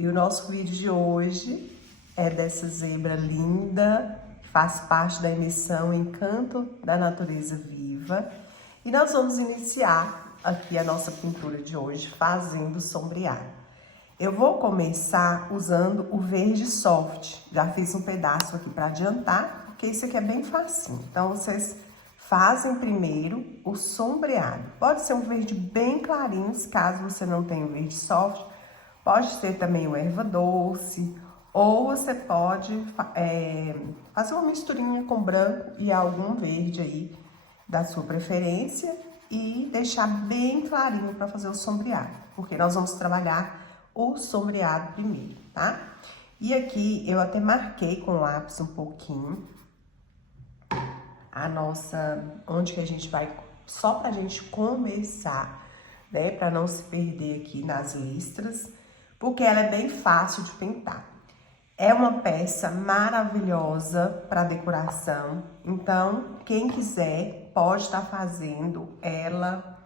E o nosso vídeo de hoje é dessa zebra linda, que faz parte da emissão Encanto da Natureza Viva. E nós vamos iniciar aqui a nossa pintura de hoje fazendo sombreado. Eu vou começar usando o verde soft. Já fiz um pedaço aqui para adiantar, porque isso aqui é bem facinho. Então, vocês fazem primeiro o sombreado. Pode ser um verde bem clarinho, caso você não tenha o verde soft. Pode ser também o erva doce, ou você pode fazer uma misturinha com branco e algum verde aí da sua preferência e deixar bem clarinho para fazer o sombreado, porque nós vamos trabalhar o sombreado primeiro, tá? E aqui eu até marquei com lápis um pouquinho a nossa, onde que a gente vai, só pra gente começar, né? Pra não se perder aqui nas listras, porque ela é bem fácil de pintar. É uma peça maravilhosa para decoração, então quem quiser pode estar fazendo ela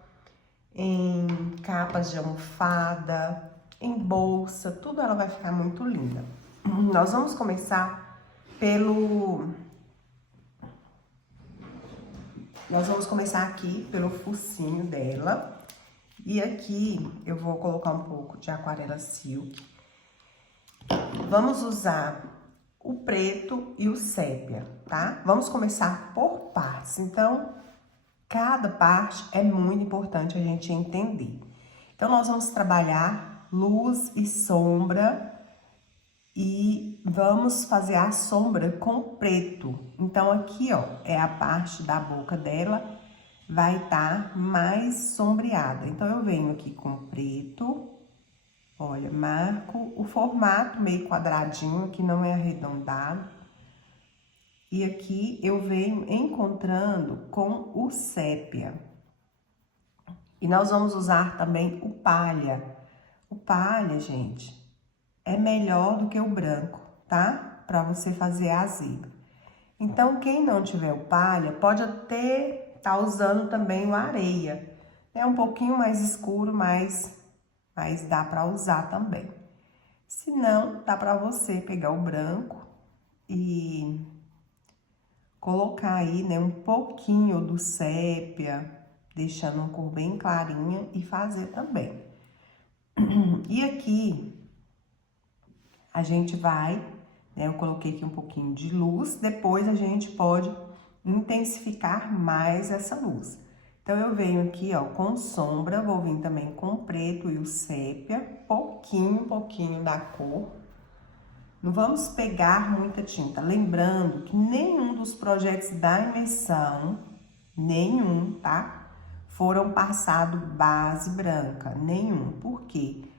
em capas de almofada, em bolsa, tudo ela vai ficar muito linda. Nós vamos começar aqui pelo focinho dela. E aqui eu vou colocar um pouco de aquarela silk. Vamos usar o preto e o sépia, tá? Vamos começar por partes. Então, cada parte é muito importante a gente entender. Então, nós vamos trabalhar luz e sombra e vamos fazer a sombra com preto. Então, aqui, ó, é a parte da boca dela, vai estar mais sombreada. Então, eu venho aqui com preto, olha, marco o formato meio quadradinho, que não é arredondado. E aqui eu venho encontrando com o sépia. E nós vamos usar também o palha. O palha, gente, é melhor do que o branco, tá? Para você fazer a zebra. Então, quem não tiver o palha, pode até estar usando também o areia. É um pouquinho mais escuro, mas dá para usar também. Se não, dá para você pegar o branco e colocar aí, né, um pouquinho do sépia, deixando uma cor bem clarinha e fazer também. E aqui, a gente vai, né, eu coloquei aqui um pouquinho de luz, depois a gente pode intensificar mais essa luz. Então, eu venho aqui, ó, com sombra, vou vir também com o preto e o sépia, pouquinho da cor. Não vamos pegar muita tinta. Lembrando que nenhum dos projetos da imersão, nenhum, tá? Foram passado base branca, nenhum. Por quê?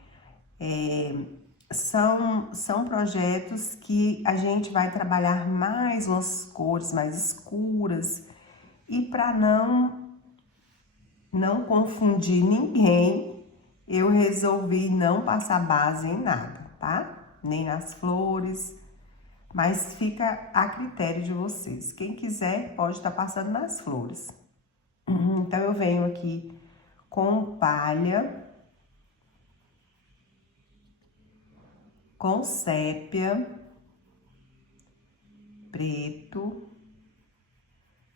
São projetos que a gente vai trabalhar mais umas cores mais escuras. E para não confundir ninguém, eu resolvi não passar base em nada, tá? Nem nas flores, mas fica a critério de vocês. Quem quiser pode estar passando nas flores. Então, eu venho aqui com palha, com sépia, preto,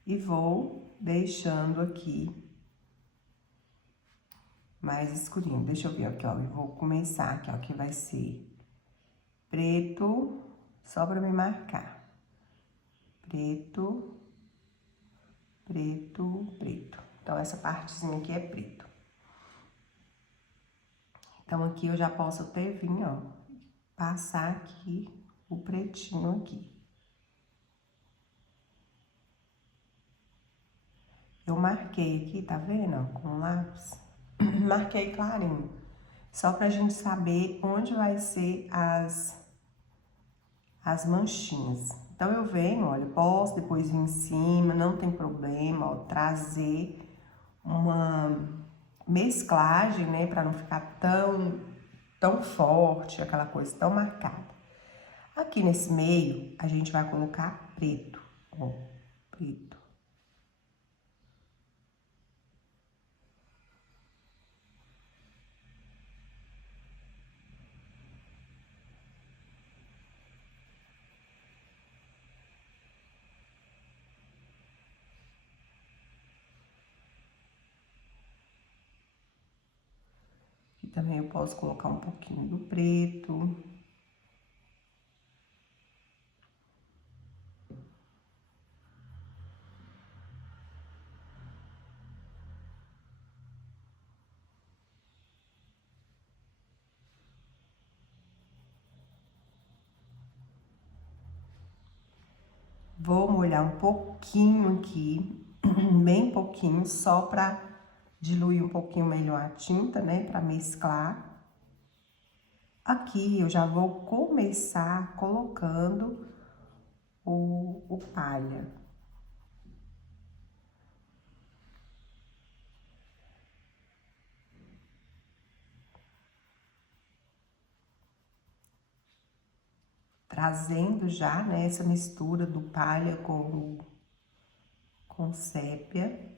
e vou deixando aqui mais escurinho. Deixa eu ver aqui, ó, eu vou começar aqui, ó, que vai ser preto, só para me marcar. Preto, preto, preto. Então, essa partezinha aqui é preto. Então, aqui eu já posso até vir, ó, passar aqui o pretinho aqui. Eu marquei aqui, tá vendo, ó, com lápis? Marquei clarinho, só pra gente saber onde vai ser as manchinhas. Então, eu venho, olha, posso depois vir em cima, não tem problema, ó, trazer uma mesclagem, né, pra não ficar tão forte, aquela coisa tão marcada. Aqui nesse meio, a gente vai colocar preto, ó, preto. Também eu posso colocar um pouquinho do preto. Vou molhar um pouquinho aqui, bem pouquinho, só pra diluir um pouquinho melhor a tinta, né, pra mesclar. Aqui eu já vou começar colocando o palha. Trazendo já, né, essa mistura do palha com sépia.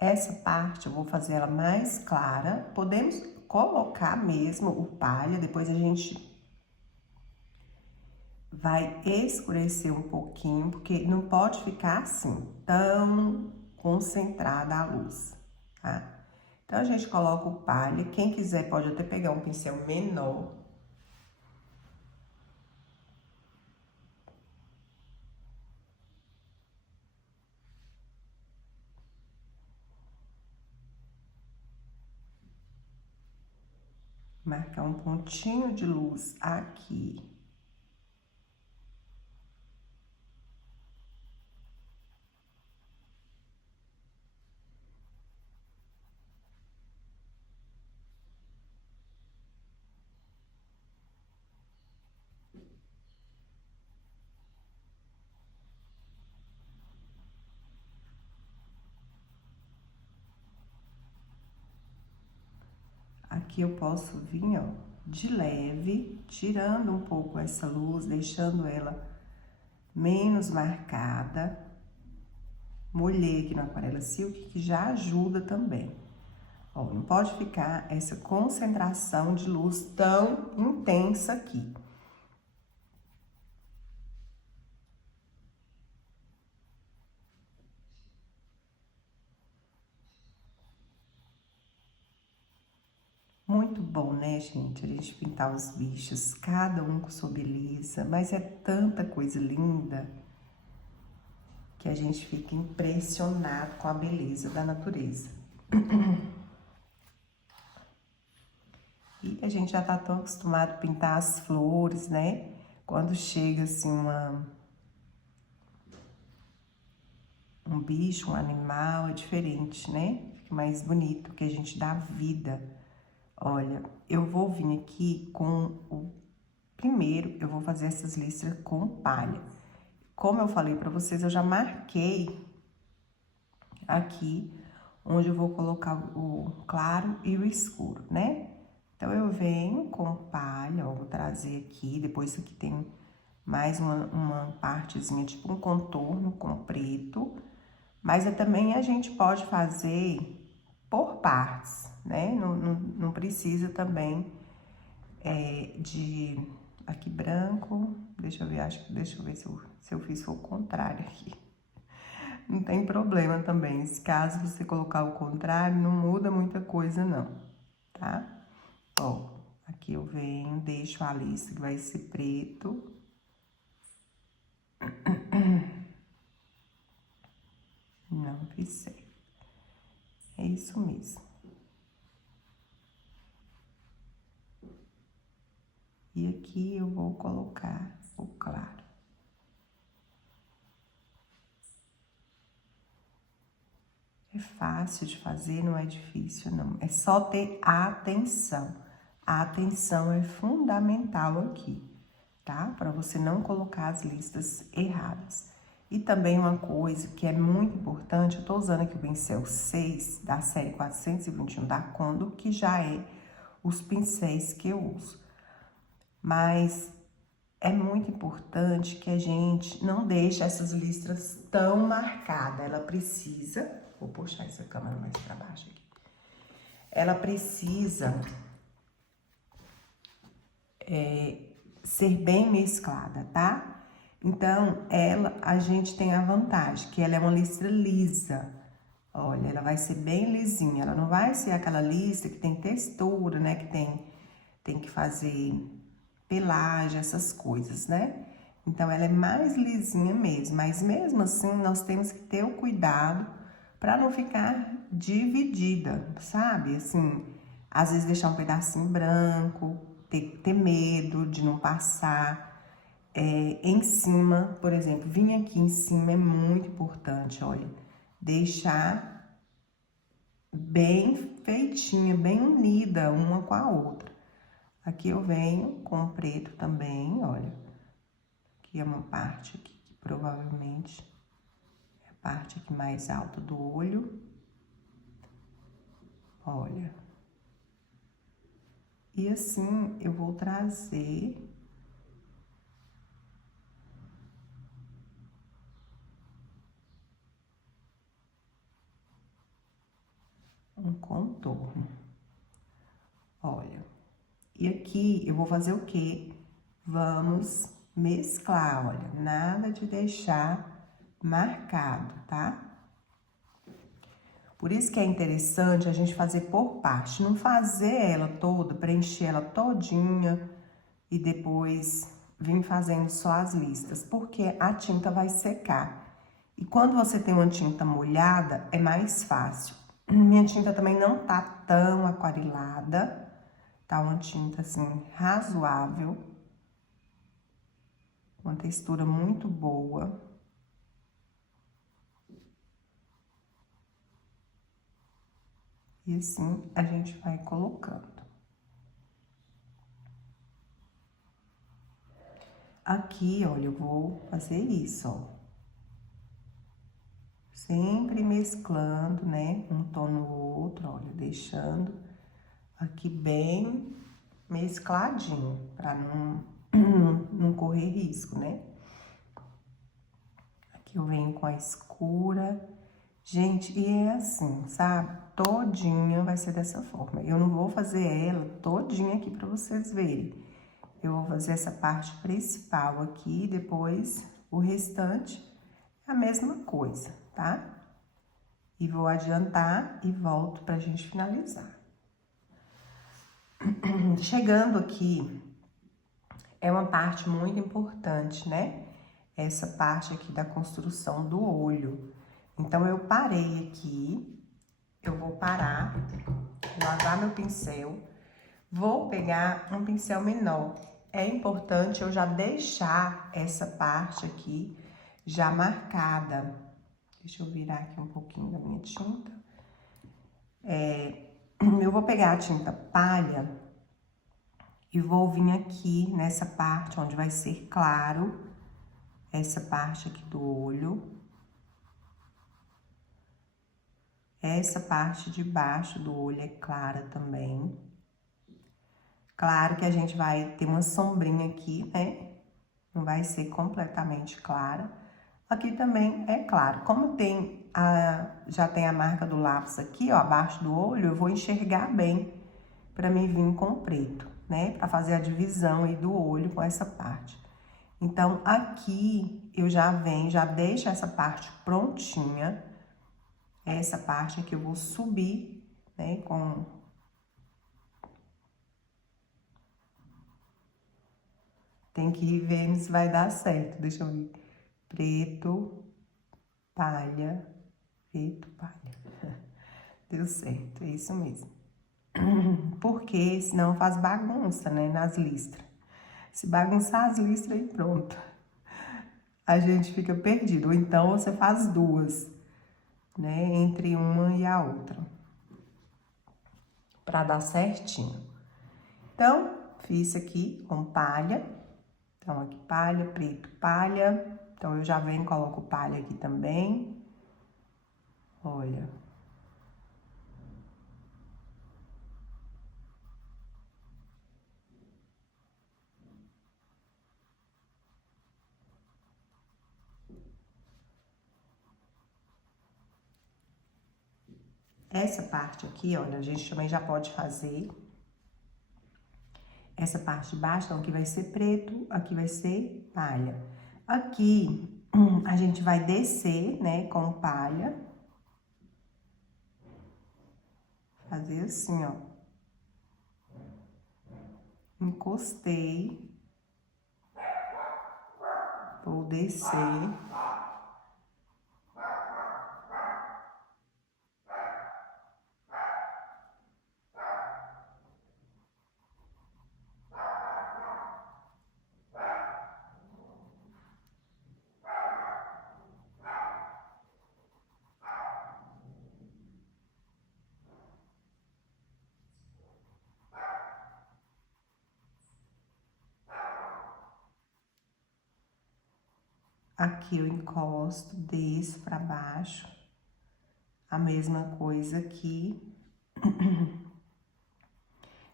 Essa parte eu vou fazer ela mais clara. Podemos colocar mesmo o palha, depois a gente vai escurecer um pouquinho, porque não pode ficar assim, tão concentrada a luz, tá? Então, a gente coloca o palha. Quem quiser pode até pegar um pincel menor. Marcar um pontinho de luz aqui. Aqui eu posso vir, ó, de leve, tirando um pouco essa luz, deixando ela menos marcada. Molhei aqui no Aquarela Silk, que já ajuda também. Ó, não pode ficar essa concentração de luz tão intensa aqui. Muito bom, né, gente? A gente pintar os bichos, cada um com sua beleza, mas é tanta coisa linda que a gente fica impressionado com a beleza da natureza. E a gente já tá tão acostumado a pintar as flores, né? Quando chega assim um bicho, um animal, é diferente, né? Fica mais bonito, que a gente dá vida. Olha, eu vou vir aqui com o... Primeiro, eu vou fazer essas listras com palha. Como eu falei pra vocês, eu já marquei aqui onde eu vou colocar o claro e o escuro, né? Então, eu venho com palha, ó, vou trazer aqui, depois aqui tem mais uma partezinha, tipo um contorno com preto. Mas também a gente pode fazer por partes, né? Não precisa também de... Aqui branco, deixa eu ver, deixa eu ver se eu fiz o contrário aqui. Não tem problema também, se caso você colocar o contrário, não muda muita coisa não, tá? Ó, aqui eu venho, deixo a lista que vai ser preto. Não fiz certo. É isso mesmo. E aqui eu vou colocar o claro. É fácil de fazer, não é difícil, não. É só ter atenção. A atenção é fundamental aqui, tá? Para você não colocar as listas erradas. E também uma coisa que é muito importante, eu tô usando aqui o pincel 6 da série 421 da Condo, que já é os pincéis que eu uso. Mas é muito importante que a gente não deixe essas listras tão marcadas. Ela precisa... Vou puxar essa câmera mais para baixo aqui. Ela precisa ser bem mesclada, tá? Então, a gente tem a vantagem que ela é uma listra lisa. Olha, ela vai ser bem lisinha. Ela não vai ser aquela listra que tem textura, né? Que tem que fazer pelagem, essas coisas, né? Então, ela é mais lisinha mesmo. Mas mesmo assim, nós temos que ter o cuidado para não ficar dividida, sabe? Assim, às vezes deixar um pedacinho branco, ter medo de não passar. Em cima, por exemplo, vir aqui em cima é muito importante, olha. Deixar bem feitinha, bem unida uma com a outra. Aqui eu venho com o preto também, olha. Aqui é uma parte aqui que provavelmente é a parte aqui mais alta do olho. Olha. E assim eu vou trazer um contorno. Olha. E aqui eu vou fazer o quê? Vamos mesclar, olha, nada de deixar marcado, tá? Por isso que é interessante a gente fazer por parte, não fazer ela toda, preencher ela todinha e depois vir fazendo só as listas, porque a tinta vai secar. E quando você tem uma tinta molhada, é mais fácil. Minha tinta também não tá tão aquarelada, tá uma tinta assim razoável, uma textura muito boa. E assim a gente vai colocando. Aqui, olha, eu vou fazer isso, ó. Sempre mesclando, né, um tom no outro, olha, deixando aqui bem mescladinho, pra não correr risco, né? Aqui eu venho com a escura. Gente, e é assim, sabe? Todinha vai ser dessa forma. Eu não vou fazer ela todinha aqui pra vocês verem. Eu vou fazer essa parte principal aqui, depois o restante é a mesma coisa, tá? E vou adiantar e volto pra gente finalizar. Chegando aqui, é uma parte muito importante, né? Essa parte aqui da construção do olho. Então, eu parei aqui, eu vou parar, lavar meu pincel, vou pegar um pincel menor. É importante eu já deixar essa parte aqui já marcada. Deixa eu virar aqui um pouquinho da minha tinta. Eu vou pegar a tinta palha e vou vir aqui nessa parte onde vai ser claro, essa parte aqui do olho. Essa parte de baixo do olho é clara também. Claro que a gente vai ter uma sombrinha aqui, né? Não vai ser completamente clara. Aqui também é claro. Como já tem a marca do lápis aqui, ó, abaixo do olho, eu vou enxergar bem para mim vir com o preto, né? Para fazer a divisão aí do olho com essa parte. Então, aqui eu já venho, já deixo essa parte prontinha. Essa parte aqui eu vou subir, né, Tem que ver se vai dar certo, deixa eu ver. Preto, palha, preto, palha. Deu certo, é isso mesmo. Porque senão faz bagunça, né, nas listras. Se bagunçar as listras aí, pronto. A gente fica perdido. Ou então, você faz duas, né, entre uma e a outra. Pra dar certinho. Então, fiz aqui com palha. Então, aqui palha, preto, palha. Então, eu já venho e coloco palha aqui também. Olha. Essa parte aqui, olha, a gente também já pode fazer essa parte de baixo, então aqui vai ser preto, aqui vai ser palha. Aqui, a gente vai descer, né, com palha. Fazer assim, ó. Encostei. Vou descer. Aqui eu encosto, desço pra baixo. A mesma coisa aqui.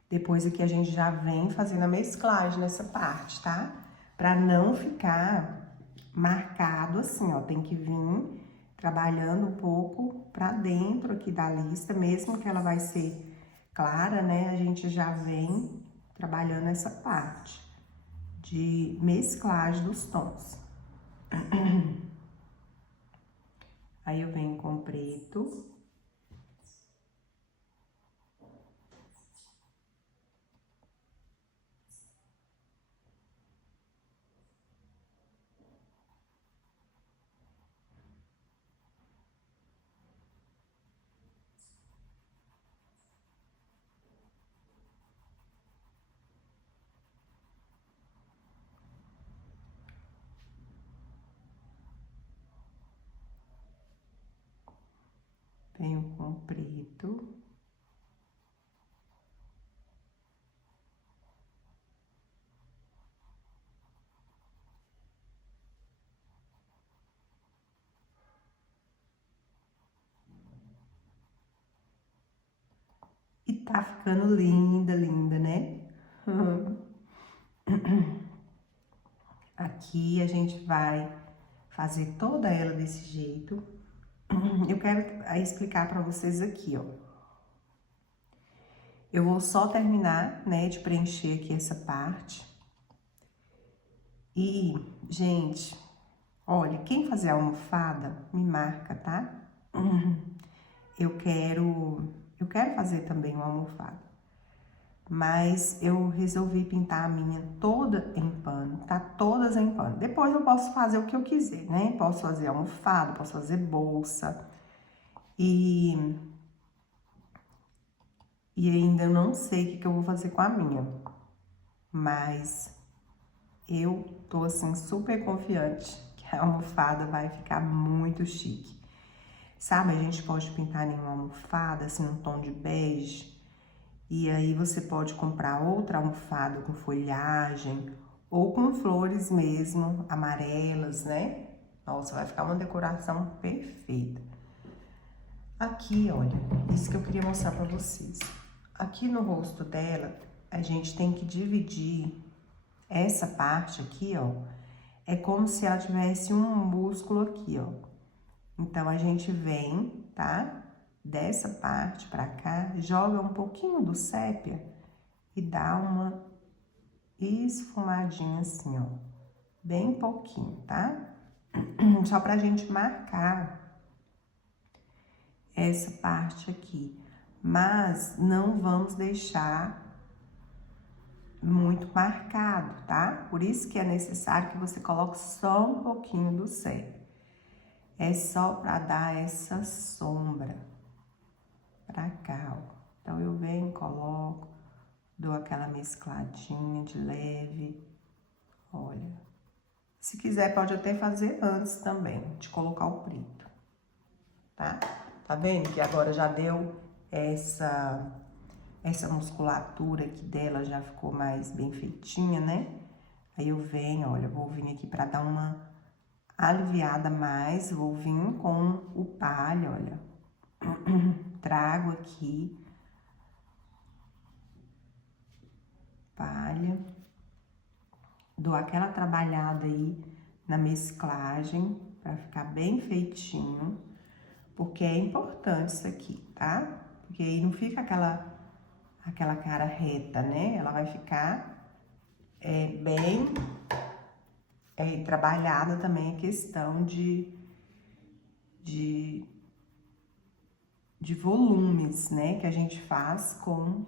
Depois aqui a gente já vem fazendo a mesclagem nessa parte, tá? Pra não ficar marcado assim, ó. Tem que vir trabalhando um pouco pra dentro aqui da lista, mesmo que ela vai ser clara, né? A gente já vem trabalhando essa parte de mesclagem dos tons. Aí eu venho com preto. Venho com preto. E tá ficando linda, linda, né? Aqui a gente vai fazer toda ela desse jeito. Eu quero explicar pra vocês aqui, ó. Eu vou só terminar, né, de preencher aqui essa parte. E, gente, olha, quem fazer a almofada, me marca, tá? Eu quero fazer também uma almofada. Mas eu resolvi pintar a minha toda em pano, tá? Todas em pano. Depois eu posso fazer o que eu quiser, né? Posso fazer almofada, posso fazer bolsa. E ainda eu não sei o que eu vou fazer com a minha. Mas eu tô, assim, super confiante que a almofada vai ficar muito chique. Sabe, a gente pode pintar em uma almofada, assim, num tom de bege. E aí você pode comprar outra almofada com folhagem ou com flores mesmo, amarelas, né? Nossa, vai ficar uma decoração perfeita. Aqui, olha, isso que eu queria mostrar pra vocês. Aqui no rosto dela, a gente tem que dividir essa parte aqui, ó. É como se ela tivesse um músculo aqui, ó. Então, a gente vem, tá? Dessa parte pra cá, joga um pouquinho do sépia e dá uma esfumadinha assim, ó. Bem pouquinho, tá? Só pra gente marcar essa parte aqui. Mas não vamos deixar muito marcado, tá? Por isso que é necessário que você coloque só um pouquinho do sépia. É só pra dar essa sombra pra cá, ó. Então, eu venho, coloco, dou aquela mescladinha de leve, olha. Se quiser, pode até fazer antes também, de colocar o preto, tá? Tá vendo que agora já deu essa musculatura aqui dela, já ficou mais bem feitinha, né? Aí eu venho, olha, vou vir aqui pra dar uma aliviada mais, vou vir com o palha, olha. Trago aqui, palha, dou aquela trabalhada aí na mesclagem, pra ficar bem feitinho. porque é importante isso aqui, tá? Porque aí não fica aquela cara reta, né? Ela vai ficar bem trabalhada também a questão de, de volumes, né? Que a gente faz com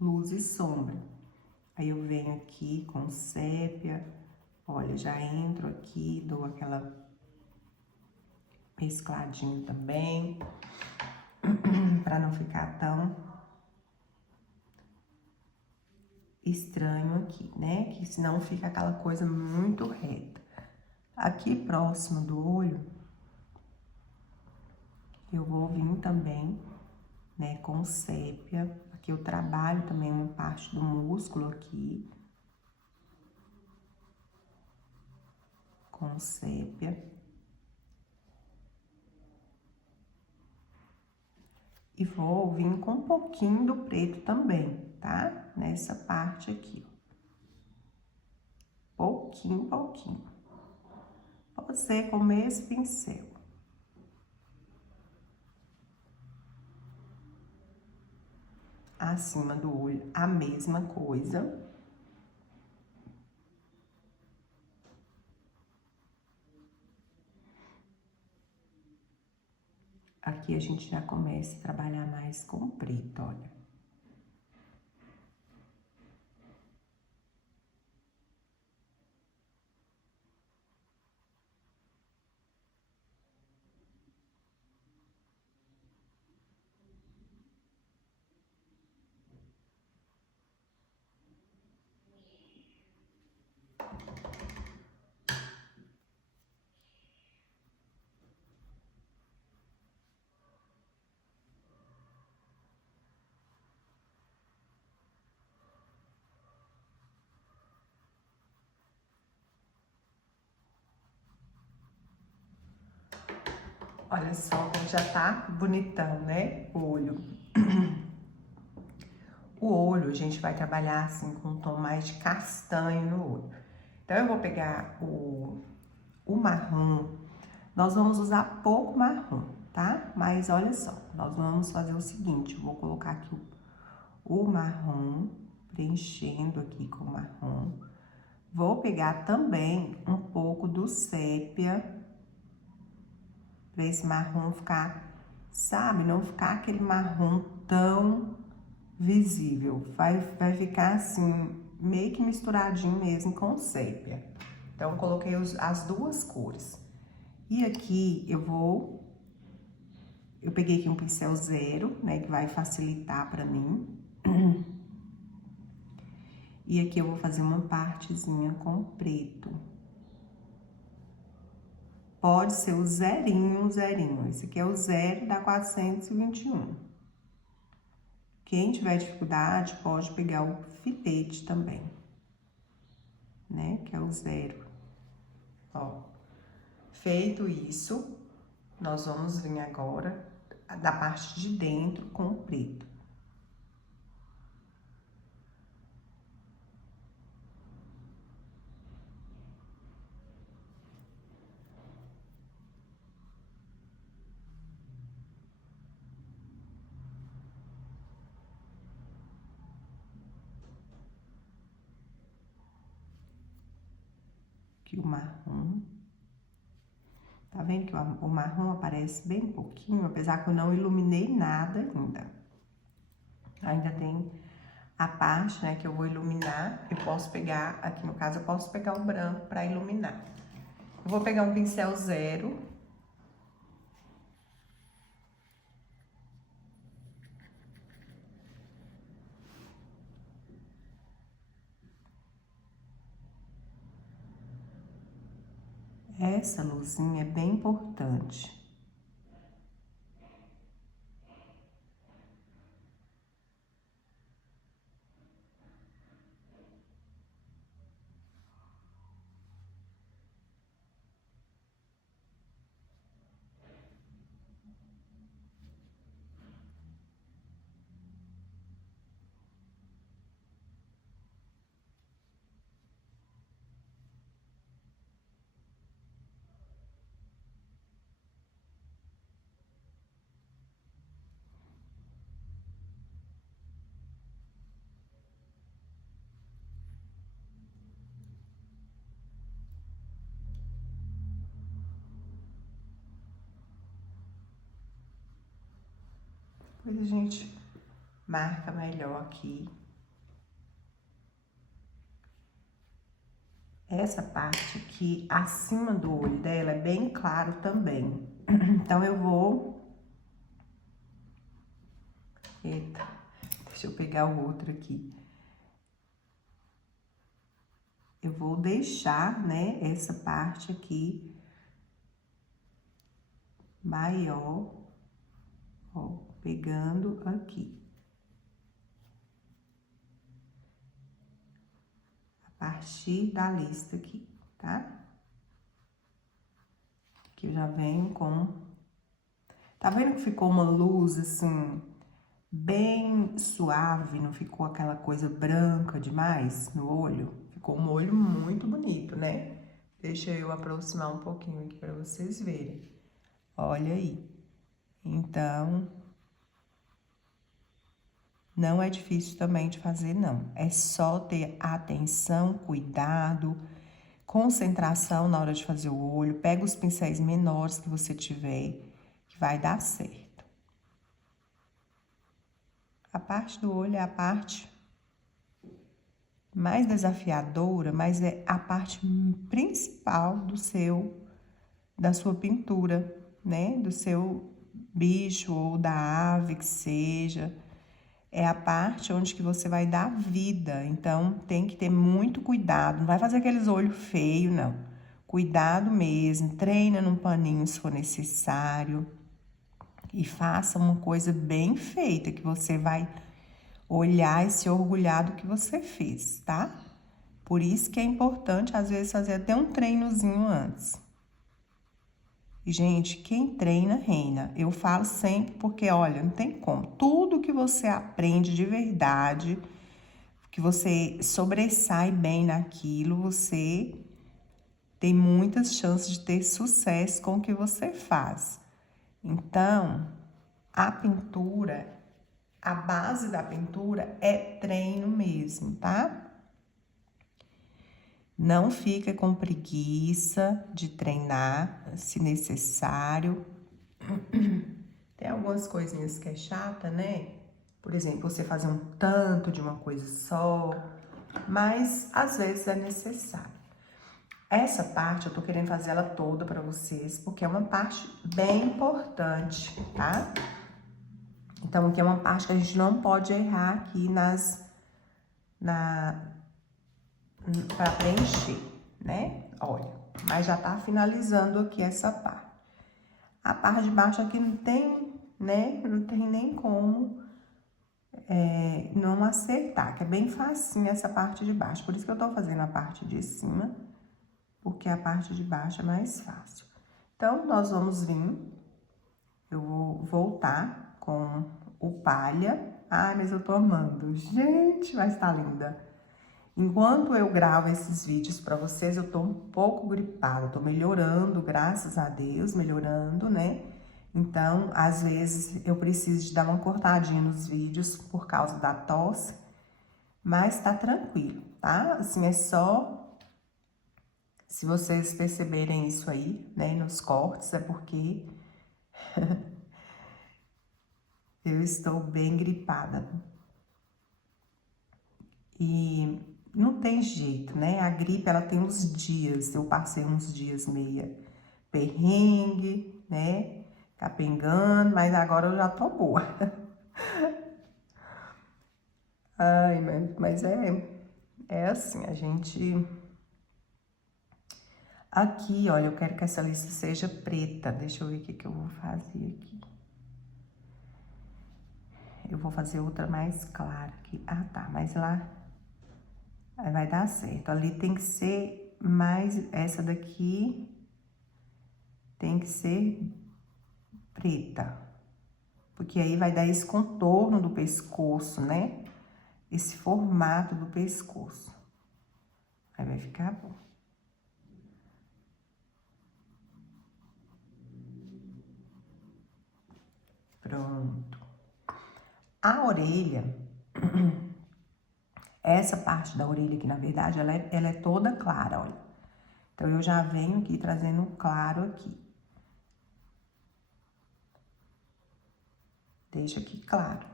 luz e sombra. Aí eu venho aqui com sépia, olha, já entro aqui, dou aquela mescladinha também, para não ficar tão estranho aqui, né? Que senão fica aquela coisa muito reta. Aqui próximo do olho, eu vou vir também, né, com sépia. Aqui eu trabalho também uma parte do músculo aqui, com sépia. E vou vir com um pouquinho do preto também, tá? Nessa parte aqui, ó. Pouquinho, pouquinho. Pode ser com esse pincel. Acima do olho, a mesma coisa. Aqui a gente já começa a trabalhar mais com preto, olha. Olha só como já tá bonitão, né? O olho. O olho a gente vai trabalhar assim com um tom mais de castanho no olho. Então, eu vou pegar o marrom. Nós vamos usar pouco marrom, tá? Mas olha só, nós vamos fazer o seguinte, eu vou colocar aqui o marrom, preenchendo aqui com o marrom. Vou pegar também um pouco do sépia, pra esse marrom ficar, sabe? Não ficar aquele marrom tão visível. Vai ficar assim, meio que misturadinho mesmo com sépia. Então, coloquei as duas cores. E aqui eu peguei aqui um pincel zero, né, que vai facilitar pra mim. E aqui eu vou fazer uma partezinha com preto. Pode ser o zerinho, o zerinho. Esse aqui é o zero da 421. Quem tiver dificuldade, pode pegar o filete também, né, que é o zero. Ó, feito isso, nós vamos vir agora da parte de dentro com o preto. Aqui o marrom. Tá vendo que o marrom aparece bem pouquinho, apesar que eu não iluminei nada ainda. Ainda tem a parte, né, que eu vou iluminar. Eu posso pegar, aqui no caso, eu posso pegar o branco pra iluminar. Eu vou pegar um pincel zero. Essa luzinha é bem importante. Depois a gente marca melhor aqui. Essa parte aqui, acima do olho dela, é bem claro também. Então, eu vou... Eita, deixa eu pegar o outro aqui. Eu vou deixar, né, essa parte aqui maior, ó, pegando aqui. A partir da lista aqui, tá? Que eu já venho com... Tá vendo que ficou uma luz, assim, bem suave, não ficou aquela coisa branca demais no olho? Ficou um olho muito bonito, né? Deixa eu aproximar um pouquinho aqui pra vocês verem. Olha aí. Então, não é difícil também de fazer, não. É só ter atenção, cuidado, concentração na hora de fazer o olho. Pega os pincéis menores que você tiver, que vai dar certo. A parte do olho é a parte mais desafiadora, mas é a parte principal da sua pintura, né? Do seu bicho ou da ave que seja. É a parte onde que você vai dar vida. Então, tem que ter muito cuidado. Não vai fazer aqueles olhos feios, não. Cuidado mesmo. Treina num paninho se for necessário. E faça uma coisa bem feita, que você vai olhar e se orgulhar do que você fez, tá? Por isso que é importante, às vezes, fazer até um treinozinho antes. E, gente, quem treina, reina. Eu falo sempre porque, olha, não tem como. Tudo que você aprende de verdade, que você sobressai bem naquilo, você tem muitas chances de ter sucesso com o que você faz. Então, a pintura, a base da pintura é treino mesmo, tá? Não fica com preguiça de treinar, se necessário. Tem algumas coisinhas que é chata, né? Por exemplo, você fazer um tanto de uma coisa só, mas às vezes é necessário. Essa parte eu tô querendo fazer ela toda pra vocês, porque é uma parte bem importante, tá? Então, aqui é uma parte que a gente não pode errar aqui para preencher, né? Olha, mas já tá finalizando aqui essa parte. A parte de baixo aqui não tem, né? Não tem nem como não acertar, que é bem facinho essa parte de baixo. Por isso que eu tô fazendo a parte de cima, porque a parte de baixo é mais fácil. Então, nós vamos vir, eu vou voltar com o palha. Ai, mas eu tô amando. Gente, mas tá linda. Enquanto eu gravo esses vídeos pra vocês, eu tô um pouco gripada, tô melhorando, graças a Deus, melhorando, né? Então, às vezes, eu preciso de dar uma cortadinha nos vídeos por causa da tosse, mas tá tranquilo, tá? Assim, é só... Se vocês perceberem isso aí, né, nos cortes, é porque eu estou bem gripada. E não tem jeito, né? A gripe, ela tem uns dias. Eu passei uns dias meia perrengue, né? Capengando, mas agora eu já tô boa. Ai, mas é assim, a gente... Aqui, olha, eu quero que essa lista seja preta. Deixa eu ver o que eu vou fazer aqui. Eu vou fazer outra mais clara aqui. Ah, tá, mas lá vai dar certo. Ali tem que ser mais... Essa daqui tem que ser preta. Porque aí vai dar esse contorno do pescoço, né? Esse formato do pescoço. Aí vai ficar bom. Pronto. A orelha, essa parte da orelha aqui, na verdade, ela é toda clara, olha. Então, eu já venho aqui trazendo claro aqui. Deixa aqui claro.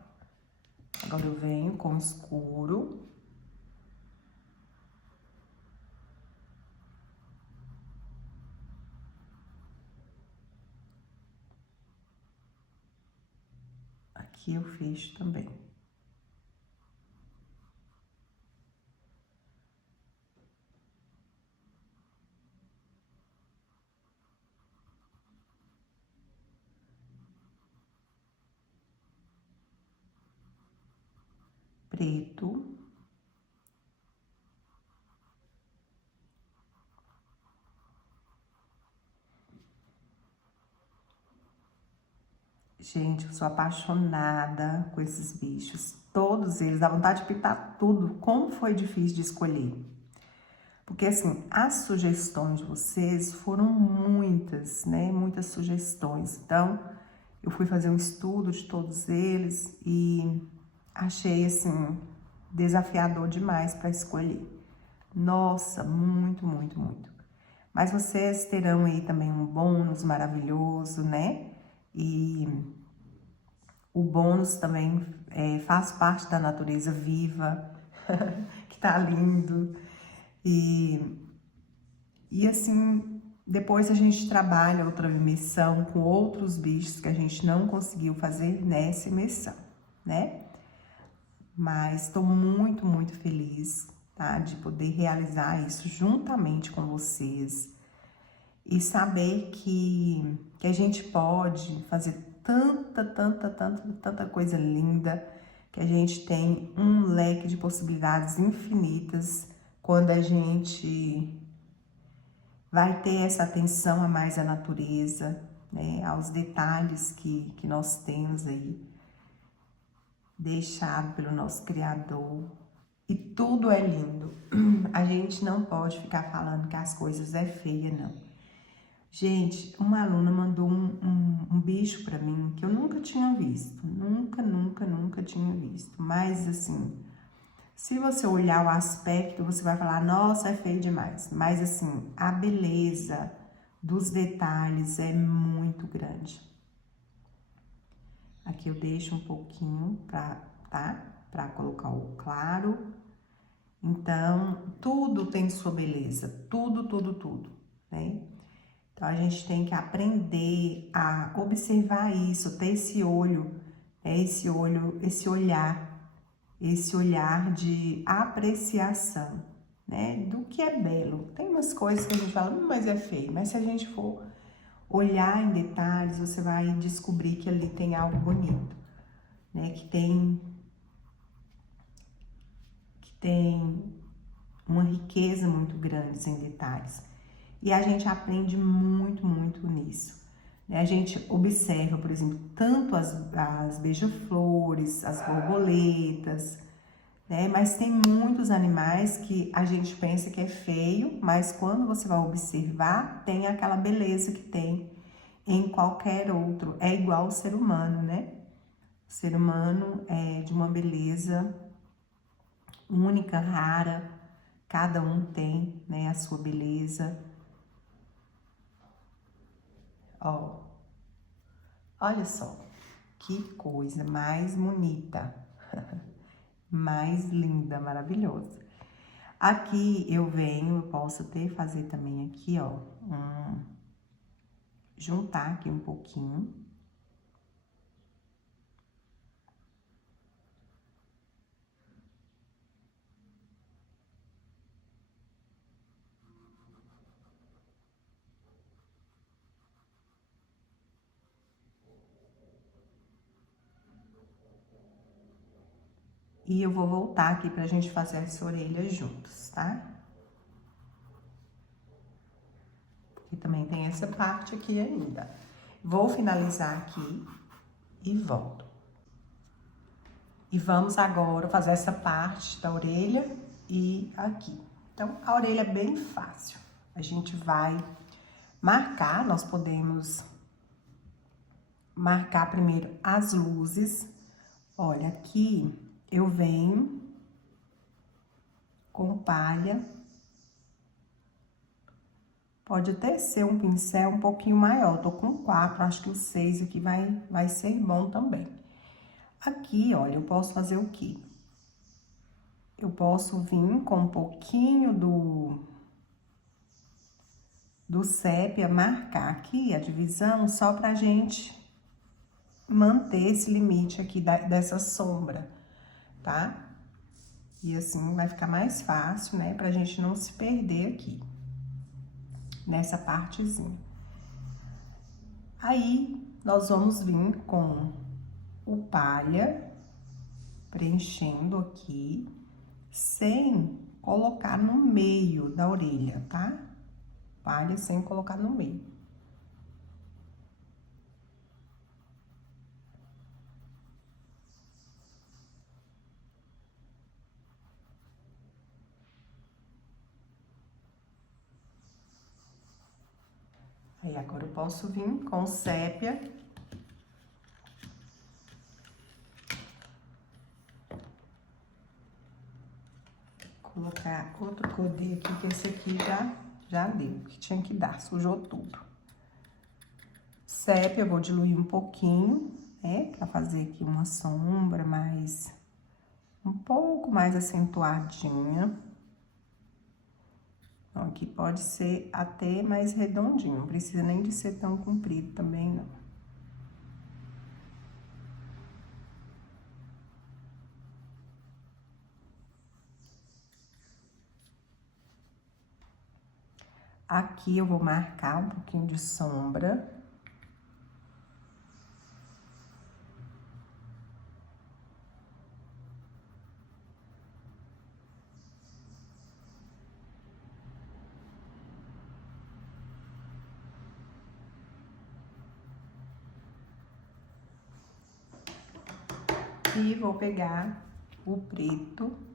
Agora eu venho com escuro. Aqui eu fecho também. Preto. Gente, eu sou apaixonada com esses bichos. Todos eles, dá vontade de pintar tudo. Como foi difícil de escolher? Porque, assim, as sugestões de vocês foram muitas, né? Muitas sugestões. Então, eu fui fazer um estudo de todos eles e achei, assim, desafiador demais para escolher. Nossa, muito, muito, muito. Mas vocês terão aí também um bônus maravilhoso, né? E o bônus também faz parte da natureza viva, que tá lindo. E assim, depois a gente trabalha outra imersão com outros bichos que a gente não conseguiu fazer nessa imersão, né? Mas estou muito, muito feliz, tá? De poder realizar isso juntamente com vocês. E saber que a gente pode fazer tanta coisa linda, que a gente tem um leque de possibilidades infinitas quando a gente vai ter essa atenção a mais à natureza, né, aos detalhes que nós temos aí, deixado pelo nosso Criador. E tudo é lindo. A gente não pode ficar falando que as coisas é feia, não. Gente, uma aluna mandou um bicho pra mim que eu nunca tinha visto. Nunca tinha visto. Mas, assim, se você olhar o aspecto, você vai falar, nossa, é feio demais. Mas, assim, a beleza dos detalhes é muito grande. Aqui eu deixo um pouquinho pra colocar o claro. Então, tudo tem sua beleza. Tudo, né? Então, a gente tem que aprender a observar isso, ter esse olho, esse olhar de apreciação, né? Do que é belo. Tem umas coisas que a gente fala, mas é feio. Mas se a gente for olhar em detalhes, você vai descobrir que ali tem algo bonito, né? Que tem uma riqueza muito grande em detalhes. E a gente aprende muito nisso. Né? A gente observa, por exemplo, tanto as beija-flores, as borboletas, né? Mas tem muitos animais que a gente pensa que é feio, mas quando você vai observar, tem aquela beleza que tem em qualquer outro. É igual o ser humano, né? O ser humano é de uma beleza única, rara, cada um tem, né, a sua beleza. Ó, olha só, que coisa mais bonita, mais linda, maravilhosa. Aqui eu venho, eu posso fazer também aqui, ó, juntar aqui um pouquinho. E eu vou voltar aqui pra gente fazer essa orelha juntos, tá? E também tem essa parte aqui ainda. Vou finalizar aqui e volto. E vamos agora fazer essa parte da orelha e aqui. Então, a orelha é bem fácil. A gente vai marcar, nós podemos marcar primeiro as luzes. Olha, aqui eu venho com palha. Pode até ser um pincel um pouquinho maior, tô com 4, acho que o 6 aqui vai ser bom também. Aqui, olha, eu posso fazer o quê? Eu posso vir com um pouquinho do sépia, marcar aqui a divisão só pra gente manter esse limite aqui dessa sombra, tá? E assim vai ficar mais fácil, né, pra gente não se perder aqui, nessa partezinha. Aí, nós vamos vir com o palha, preenchendo aqui, sem colocar no meio da orelha, tá? Palha sem colocar no meio. Aí, agora eu posso vir com sépia. Colocar outro codê aqui, que esse aqui já deu, que tinha que dar, sujou tudo. Sépia, eu vou diluir um pouquinho, né, pra fazer aqui uma sombra mais, um pouco mais acentuadinha. Então, aqui pode ser até mais redondinho, não precisa nem de ser tão comprido também, não. Aqui eu vou marcar um pouquinho de sombra. E vou pegar o preto.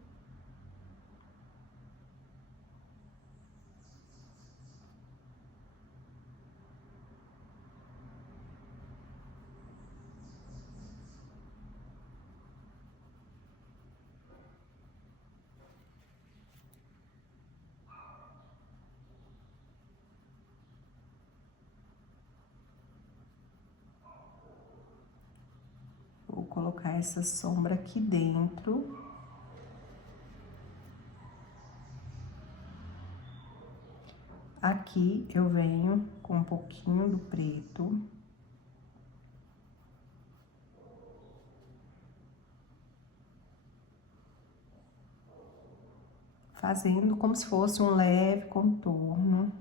Vou colocar essa sombra aqui dentro. Aqui eu venho com um pouquinho do preto. Fazendo como se fosse um leve contorno.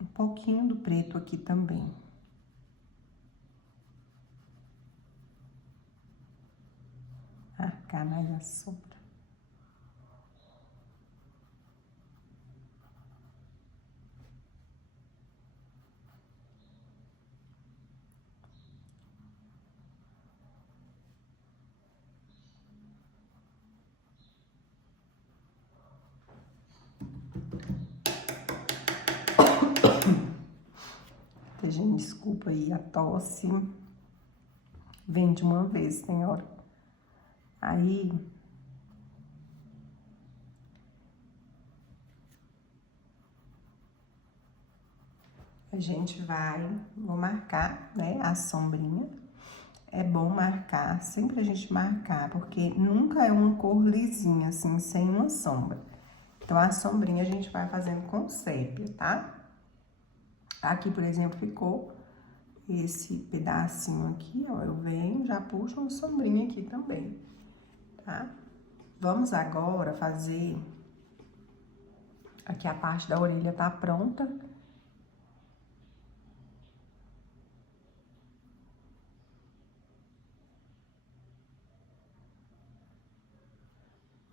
Um pouquinho do preto aqui também. Marcar mais a sombra. Gente, desculpa aí a tosse. Vem de uma vez, tem hora. Aí, a gente vou marcar, né, a sombrinha. É bom marcar, sempre a gente marcar, porque nunca é uma cor lisinha, assim, sem uma sombra. Então, a sombrinha a gente vai fazendo com sépia, tá? Aqui, por exemplo, ficou esse pedacinho aqui, ó. Eu venho, já puxo uma sombrinha aqui também, tá? Vamos agora fazer... Aqui a parte da orelha tá pronta.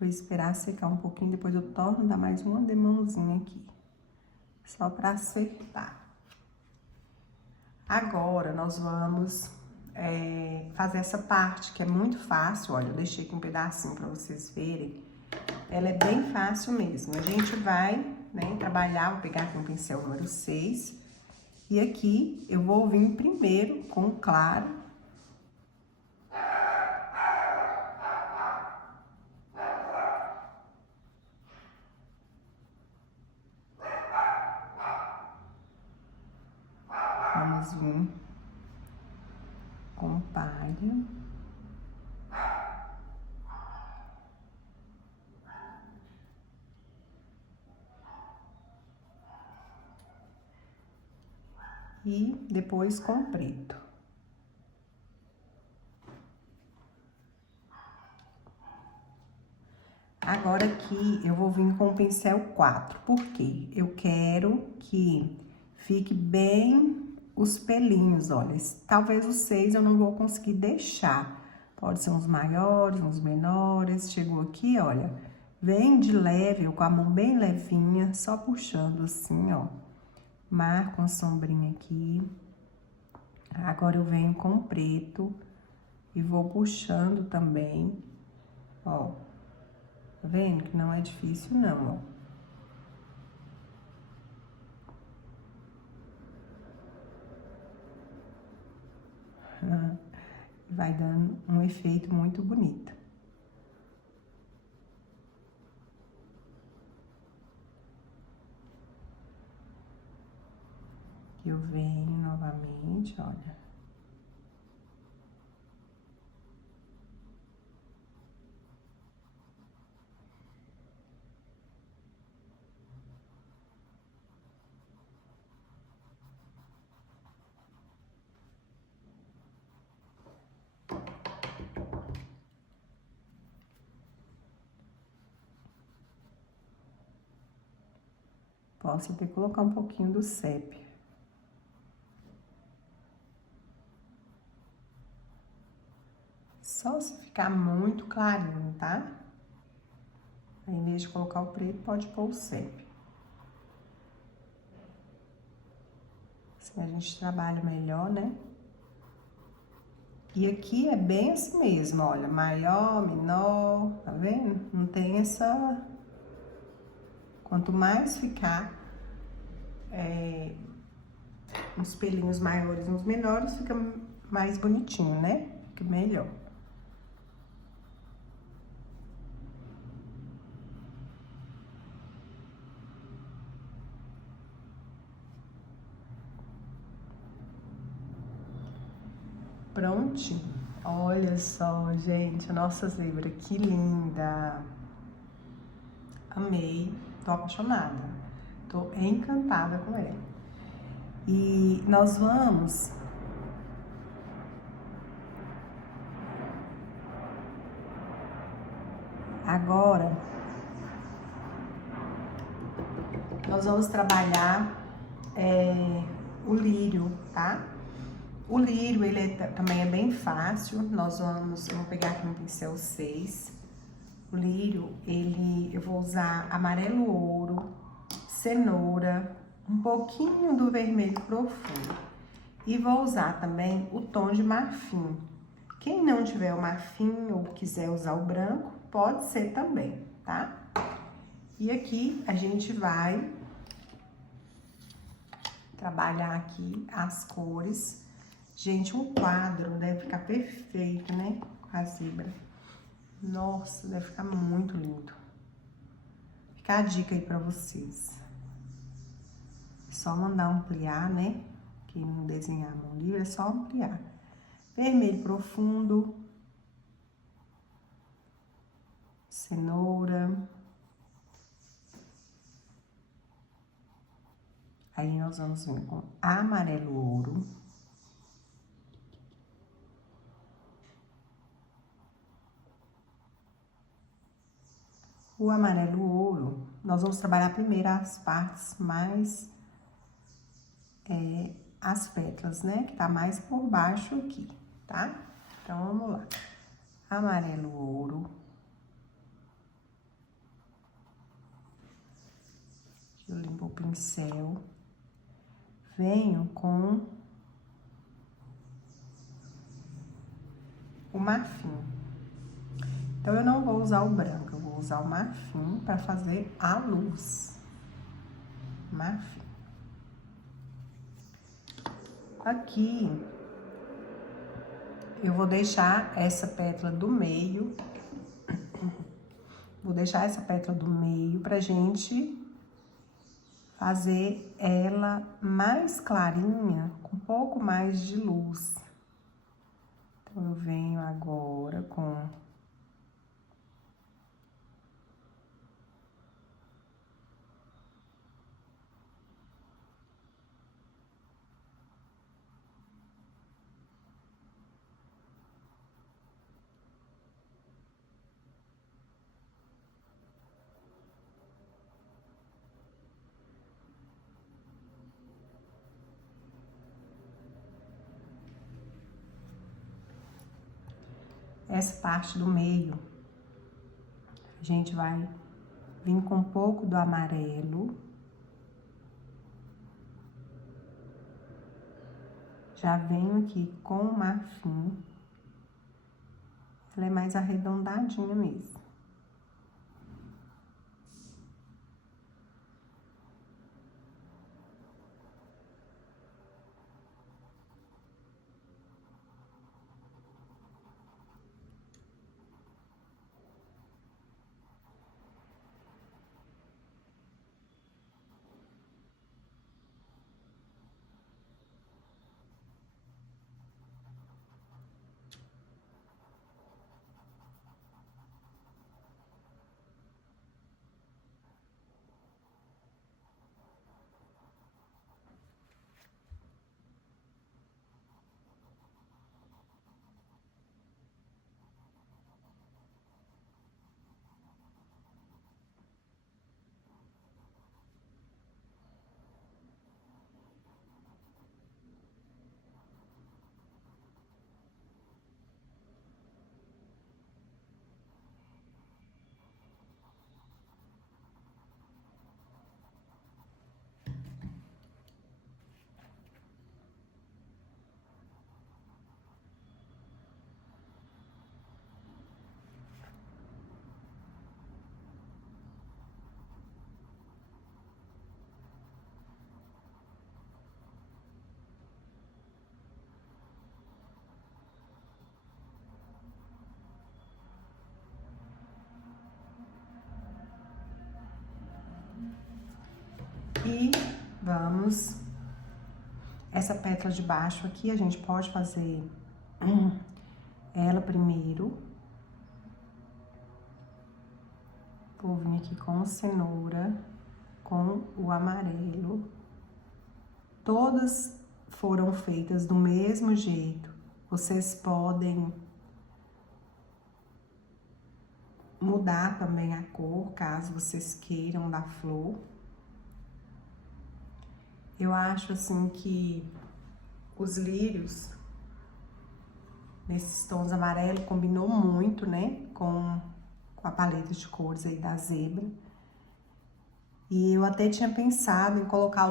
Vou esperar secar um pouquinho, depois eu torno, dar mais uma demãozinha aqui. Só para acertar. Agora, nós vamos fazer essa parte, que é muito fácil. Olha, eu deixei aqui um pedacinho para vocês verem. Ela é bem fácil mesmo. A gente vai, né, trabalhar, vou pegar aqui um pincel número 6. E aqui, eu vou vir primeiro com o claro. Vamos vir com palha. E depois com preto. Agora aqui eu vou vir com o pincel 4, porque eu quero que fique bem os pelinhos, olha. Talvez os 6 eu não vou conseguir deixar. Pode ser uns maiores, uns menores. Chegou aqui, olha, vem de leve, com a mão bem levinha, só puxando assim, ó. Marco uma sombrinha aqui. Agora eu venho com o preto e vou puxando também, ó. Tá vendo que não é difícil não, ó. Vai dando um efeito muito bonito. Eu venho novamente, olha. Posso até colocar um pouquinho do sépia. Só se ficar muito clarinho, tá? Aí, em vez de colocar o preto, pode pôr o sépia. Assim a gente trabalha melhor, né? E aqui é bem assim mesmo, olha, maior, menor, tá vendo? Não tem essa... Quanto mais ficar uns pelinhos maiores, uns menores, fica mais bonitinho, né? Fica melhor. Prontinho. Olha só, gente, a nossa zebra, que linda! Amei, tô apaixonada, tô encantada com ela. E nós vamos... Agora, nós vamos trabalhar o lírio, tá? O lírio, ele também é bem fácil. Eu vou pegar aqui um pincel 6. O lírio, eu vou usar amarelo ouro, cenoura, um pouquinho do vermelho profundo. E vou usar também o tom de marfim. Quem não tiver o marfim ou quiser usar o branco, pode ser também, tá? E aqui a gente vai trabalhar aqui as cores. Gente, um quadro deve ficar perfeito, né? Com a zebra. Nossa, deve ficar muito lindo. Fica a dica aí pra vocês. É só mandar ampliar, né? Quem não desenhar no livro, é só ampliar. Vermelho profundo. Cenoura. Aí, nós vamos vir com amarelo ouro. O amarelo ouro, nós vamos trabalhar primeiro as partes mais... as pétalas, né? Que tá mais por baixo aqui, tá? Então, vamos lá. Amarelo ouro. Deixa eu limpar um pincel, venho com o marfim. Então, eu não vou usar o branco, eu vou usar o marfim para fazer a luz. Marfim. Aqui, eu vou deixar essa pétala do meio. Vou deixar essa pétala do meio pra gente fazer ela mais clarinha, com um pouco mais de luz. Então, eu venho agora com essa parte do meio. A gente vai vir com um pouco do amarelo. Já venho aqui com o marfim. Ela é mais arredondadinha mesmo. E vamos... Essa pétala de baixo aqui, a gente pode fazer ela primeiro. Vou vir aqui com cenoura, com o amarelo. Todas foram feitas do mesmo jeito. Vocês podem mudar também a cor, caso vocês queiram, da flor. Eu acho, assim, que os lírios, nesses tons amarelo, combinou muito, né, com a paleta de cores aí da Zebra. E eu até tinha pensado em colocar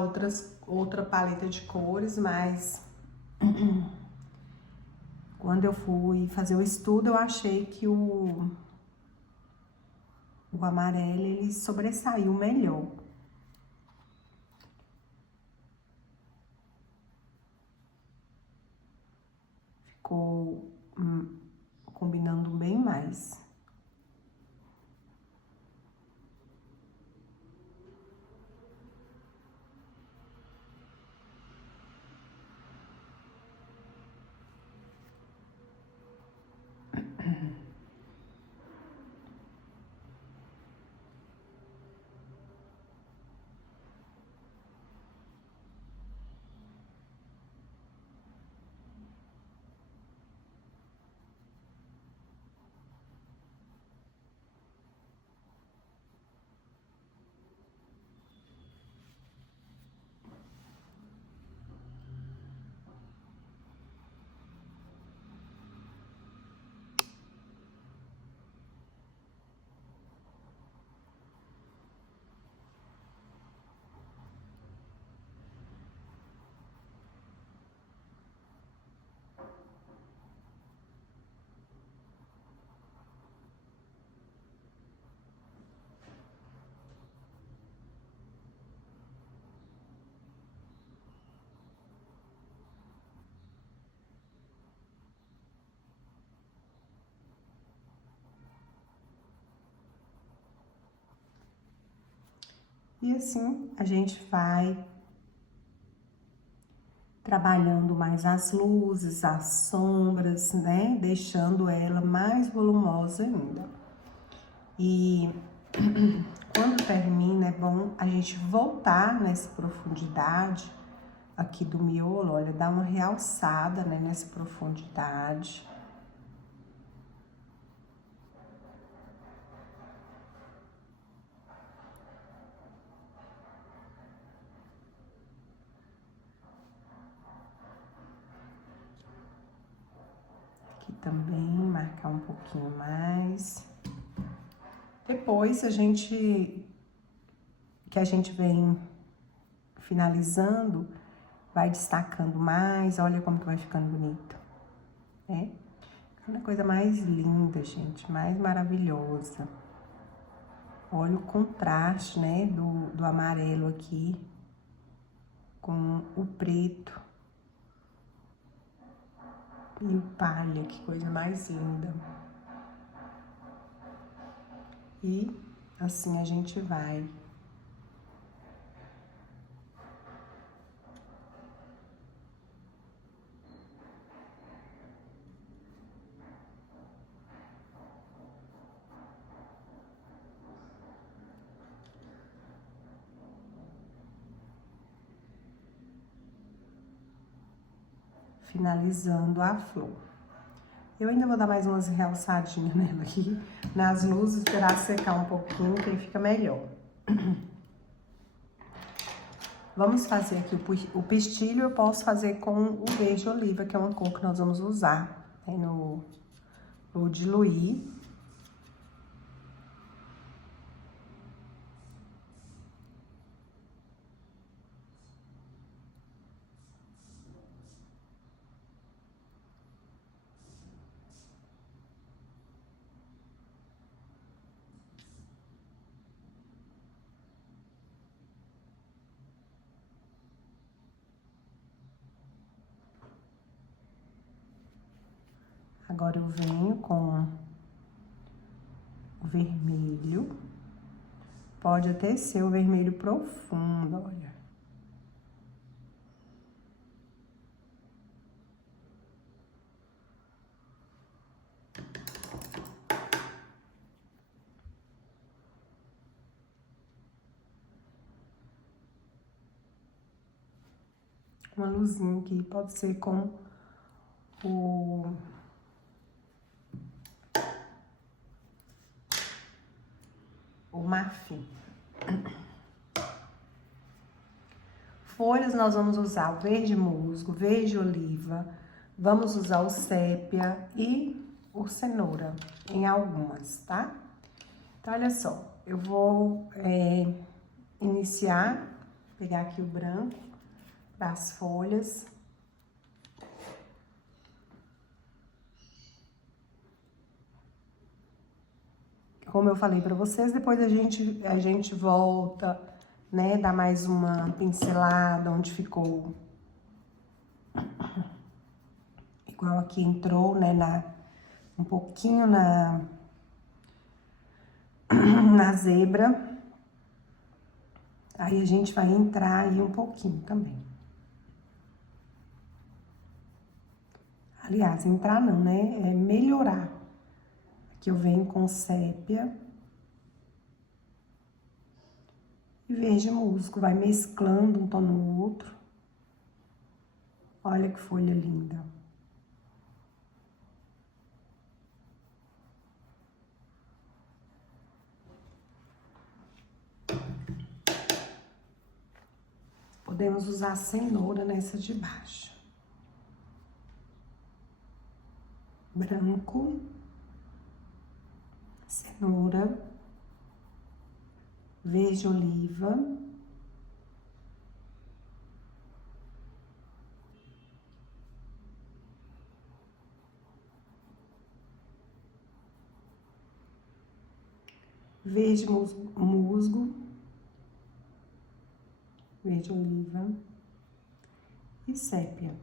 outra paleta de cores, mas quando eu fui fazer o estudo, eu achei que o amarelo, ele sobressaiu melhor. Ficou combinando bem mais. E assim a gente vai trabalhando mais as luzes, as sombras, né? Deixando ela mais volumosa ainda. E quando termina, é bom a gente voltar nessa profundidade aqui do miolo, olha, dá uma realçada, né, nessa profundidade. Aqui também, marcar um pouquinho mais. Depois que a gente vem finalizando, vai destacando mais, olha como que vai ficando bonito, né? É uma coisa mais linda, gente, mais maravilhosa. Olha o contraste, né, do amarelo aqui com o preto e o palha, que coisa mais linda. E assim a gente vai finalizando a flor. Eu ainda vou dar mais umas realçadinhas nela aqui, nas luzes, esperar secar um pouquinho, que aí fica melhor. Vamos fazer aqui o pistilho, eu posso fazer com o verde oliva, que é uma cor que nós vamos usar, né, no diluir. Agora eu venho com o vermelho. Pode até ser o vermelho profundo, olha. Uma luzinha aqui, pode ser com o marfim. Folhas nós vamos usar o verde musgo, verde oliva, vamos usar o sépia e o cenoura em algumas, tá? Então, olha só, eu vou iniciar, pegar aqui o branco das folhas. Como eu falei pra vocês, depois a gente volta, né, dá mais uma pincelada onde ficou igual aqui entrou, né, um pouquinho na zebra. Aí a gente vai entrar aí um pouquinho também. Aliás, entrar não, né, é melhorar. Aqui eu venho com sépia e verde musgo, vai mesclando um tom no outro. Olha que folha linda. Podemos usar cenoura nessa de baixo. Branco, cenoura, verde oliva, verde musgo, verde oliva e sépia.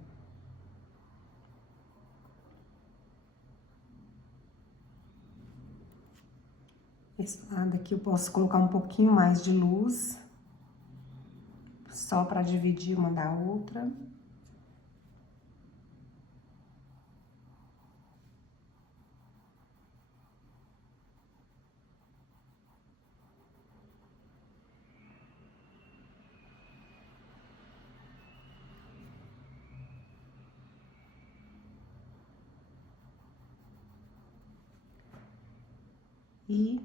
Esse lado aqui eu posso colocar um pouquinho mais de luz, só para dividir uma da outra. E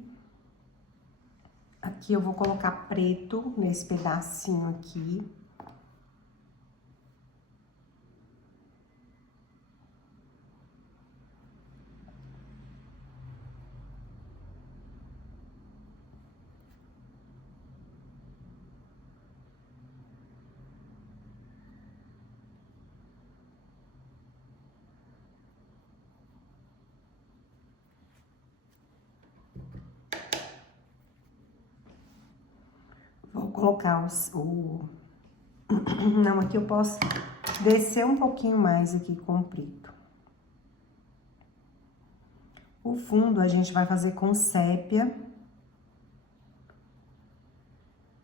aqui eu vou colocar preto nesse pedacinho aqui. Vou colocar Não, aqui eu posso descer um pouquinho mais aqui com o preto. O fundo a gente vai fazer com sépia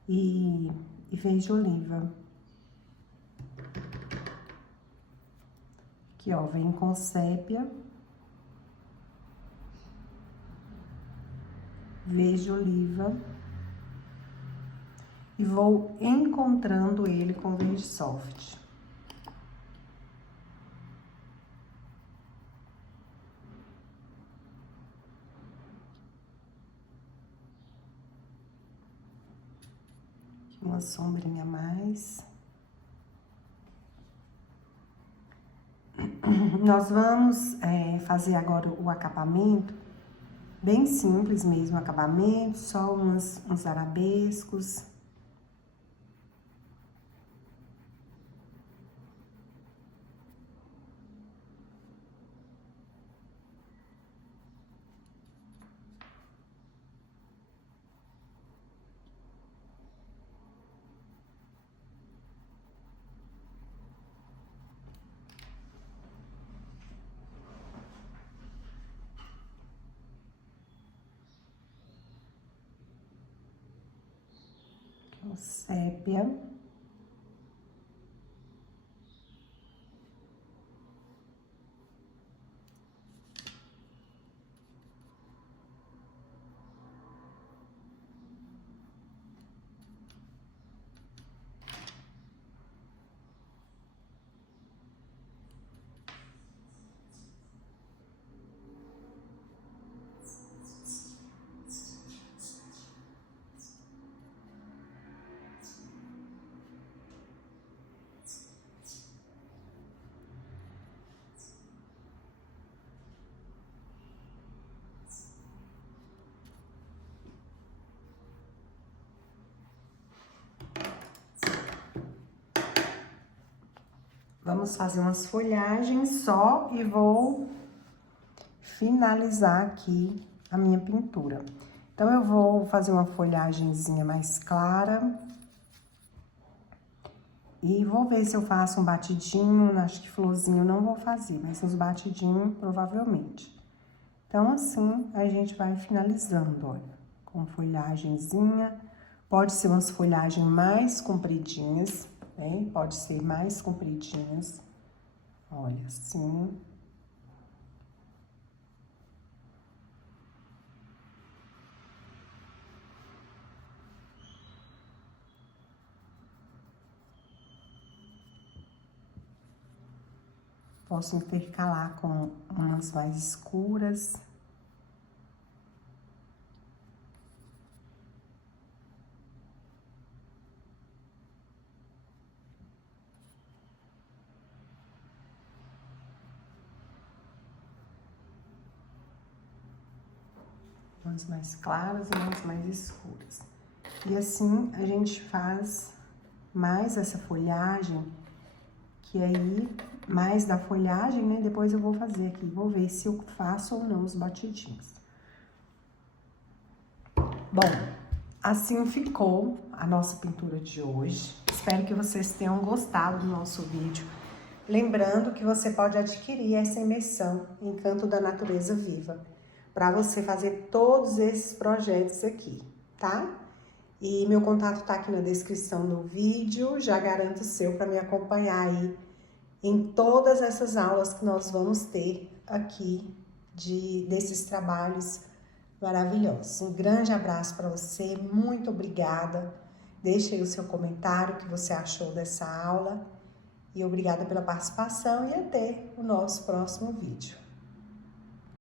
e verde oliva. Aqui, ó, vem com sépia, verde oliva. E vou encontrando ele com verde soft. Aqui uma sombrinha a mais. Nós vamos fazer agora o acabamento, bem simples mesmo o acabamento, só uns arabescos. O sépia. Vamos fazer umas folhagens só e vou finalizar aqui a minha pintura. Então, eu vou fazer uma folhagenzinha mais clara. E vou ver se eu faço um batidinho, acho que florzinho eu não vou fazer, mas uns batidinhos provavelmente. Então, assim, a gente vai finalizando, olha, com folhagenzinha. Pode ser umas folhagens mais compridinhas, né? Pode ser mais compridinhas. Olha, assim. Posso intercalar com umas mais escuras. Umas mais claras e umas mais escuras. E assim a gente faz mais essa folhagem, que aí, mais da folhagem, né? Depois eu vou fazer aqui, vou ver se eu faço ou não os batidinhos. Bom, assim ficou a nossa pintura de hoje. Espero que vocês tenham gostado do nosso vídeo. Lembrando que você pode adquirir essa imersão Encanto da Natureza Viva, para você fazer todos esses projetos aqui, tá? E meu contato tá aqui na descrição do vídeo, já garanto o seu para me acompanhar aí em todas essas aulas que nós vamos ter aqui desses trabalhos maravilhosos. Um grande abraço para você, muito obrigada. Deixe aí o seu comentário, o que você achou dessa aula. E obrigada pela participação e até o nosso próximo vídeo.